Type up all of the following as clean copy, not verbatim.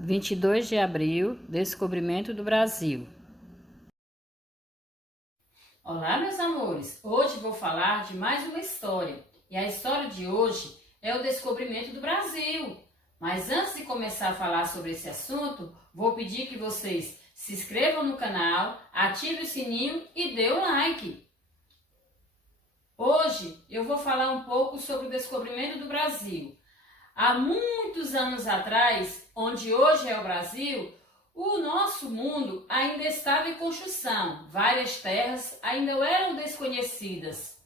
22 de abril, descobrimento do Brasil. Olá, meus amores! Hoje vou falar de mais uma história. E a história de hoje é o descobrimento do Brasil. Mas antes de começar a falar sobre esse assunto, vou pedir que vocês se inscrevam no canal, ativem o sininho e dê o like. Hoje eu vou falar um pouco sobre o descobrimento do Brasil. Há muitos anos atrás, onde hoje é o Brasil, o nosso mundo ainda estava em construção. Várias terras ainda eram desconhecidas.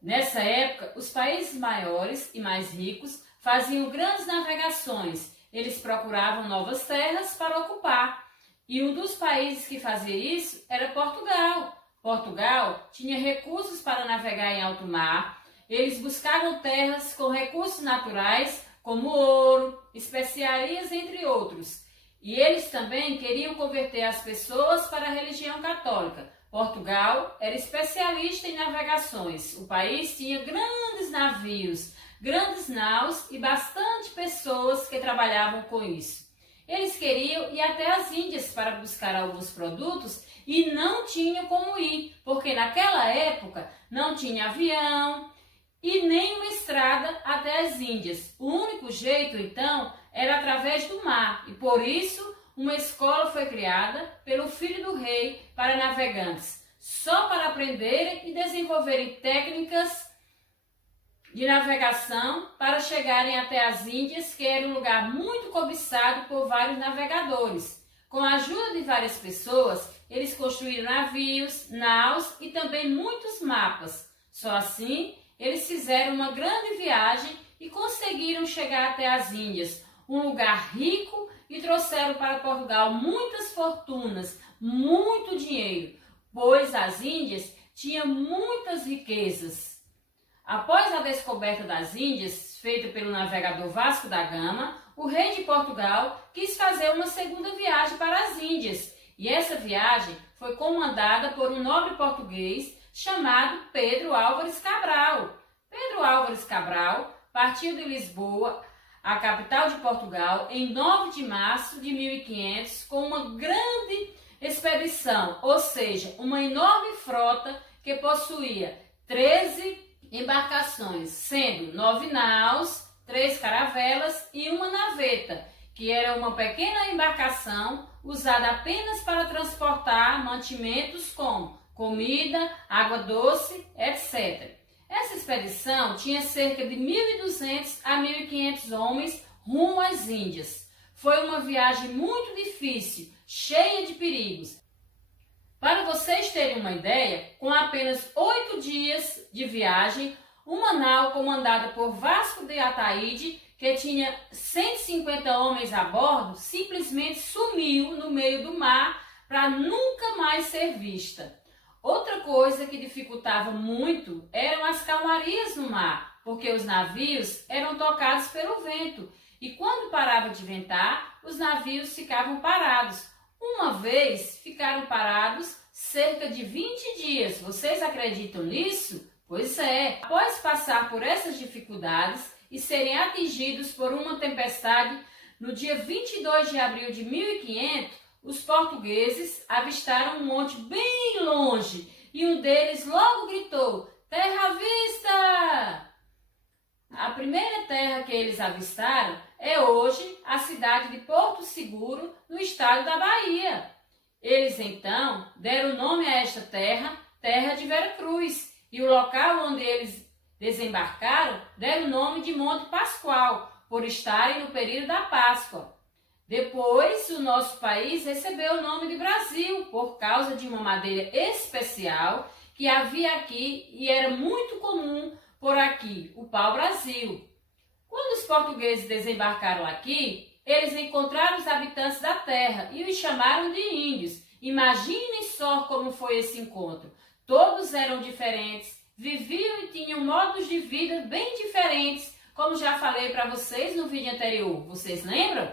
Nessa época, os países maiores e mais ricos faziam grandes navegações. Eles procuravam novas terras para ocupar. E um dos países que fazia isso era Portugal. Portugal tinha recursos para navegar em alto mar. Eles buscavam terras com recursos naturais, como ouro, especiarias, entre outros. E eles também queriam converter as pessoas para a religião católica. Portugal era especialista em navegações. O país tinha grandes navios, grandes naus e bastante pessoas que trabalhavam com isso. Eles queriam ir até as Índias para buscar alguns produtos e não tinham como ir, porque naquela época não tinha avião e nem uma estrada até as Índias. O único jeito, então, era através do mar, e por isso uma escola foi criada pelo filho do rei para navegantes, só para aprenderem e desenvolverem técnicas de navegação para chegarem até as Índias, que era um lugar muito cobiçado por vários navegadores. Com a ajuda de várias pessoas, eles construíram navios, naus e também muitos mapas. Só assim, eles fizeram uma grande viagem e conseguiram chegar até as Índias, um lugar rico, e trouxeram para Portugal muitas fortunas, muito dinheiro, pois as Índias tinham muitas riquezas. Após a descoberta das Índias, feita pelo navegador Vasco da Gama, o rei de Portugal quis fazer uma segunda viagem para as Índias, e essa viagem foi comandada por um nobre português chamado Pedro Álvares Cabral. Pedro Álvares Cabral partiu de Lisboa, a capital de Portugal, em 9 de março de 1500, com uma grande expedição, ou seja, uma enorme frota que possuía 13 embarcações, sendo 9 naus, 3 caravelas e uma naveta, que era uma pequena embarcação usada apenas para transportar mantimentos como comida, água doce, etc. Essa expedição tinha cerca de 1.200 a 1.500 homens rumo às Índias. Foi uma viagem muito difícil, cheia de perigos. Para vocês terem uma ideia, com apenas 8 dias de viagem, uma nau comandada por Vasco de Ataíde, que tinha 150 homens a bordo, simplesmente sumiu no meio do mar para nunca mais ser vista. Outra coisa que dificultava muito eram as calmarias no mar, porque os navios eram tocados pelo vento e quando parava de ventar, os navios ficavam parados. Uma vez ficaram parados cerca de 20 dias. Vocês acreditam nisso? Pois é. Após passar por essas dificuldades e serem atingidos por uma tempestade, no dia 22 de abril de 1500, os portugueses avistaram um monte bem longe e um deles logo gritou: "Terra à vista!" A primeira terra que eles avistaram é hoje a cidade de Porto Seguro, no estado da Bahia. Eles então deram o nome a esta terra, Terra de Veracruz, e o local onde eles desembarcaram deram o nome de Monte Pascoal, por estarem no período da Páscoa. Depois, o nosso país recebeu o nome de Brasil por causa de uma madeira especial que havia aqui e era muito comum por aqui, o pau-brasil. Quando os portugueses desembarcaram aqui, eles encontraram os habitantes da terra e os chamaram de índios. Imaginem só como foi esse encontro. Todos eram diferentes, viviam e tinham modos de vida bem diferentes, como já falei para vocês no vídeo anterior. Vocês lembram?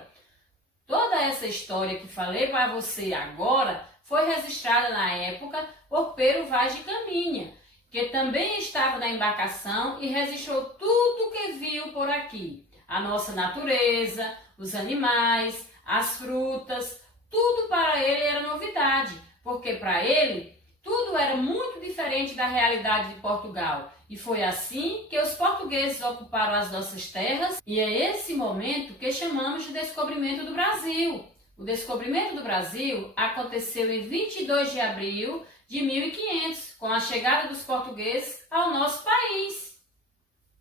Toda essa história que falei para você agora foi registrada na época por Pero Vaz de Caminha, que também estava na embarcação e registrou tudo o que viu por aqui. A nossa natureza, os animais, as frutas, tudo para ele era novidade, porque para ele tudo era muito diferente da realidade de Portugal. E foi assim que os portugueses ocuparam as nossas terras, e é esse momento que chamamos de descobrimento do Brasil. O descobrimento do Brasil aconteceu em 22 de abril de 1500, com a chegada dos portugueses ao nosso país.